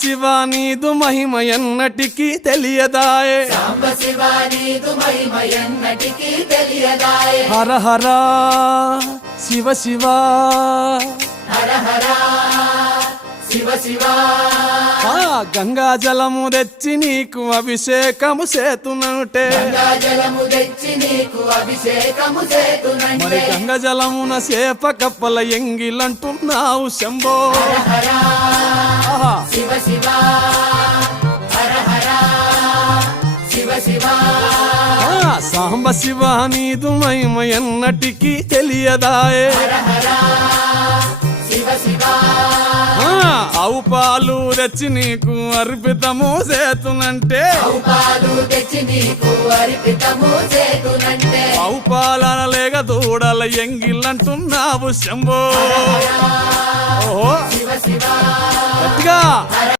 శివ నీదు మహిమ ఎన్నటికీ తెలియదాయే, హర హర శివ శివ, గంగా జలము తెచ్చి నీకు అభిషేకము చేతునంటే, మరి గంగా జలమున సేప కప్పల ఎంగిలంటున్నావు శంభో. సాంబ శివ నీదు మహిమ ఎన్నటికీ తెలియదాయే, ఆవు పాలు తెచ్చి నీకు అర్పితము చేతునంటే, ఆవు పాలన లేక దూడల ఎంగిలంటున్నావు శంభో. ఓహో గట్టిగా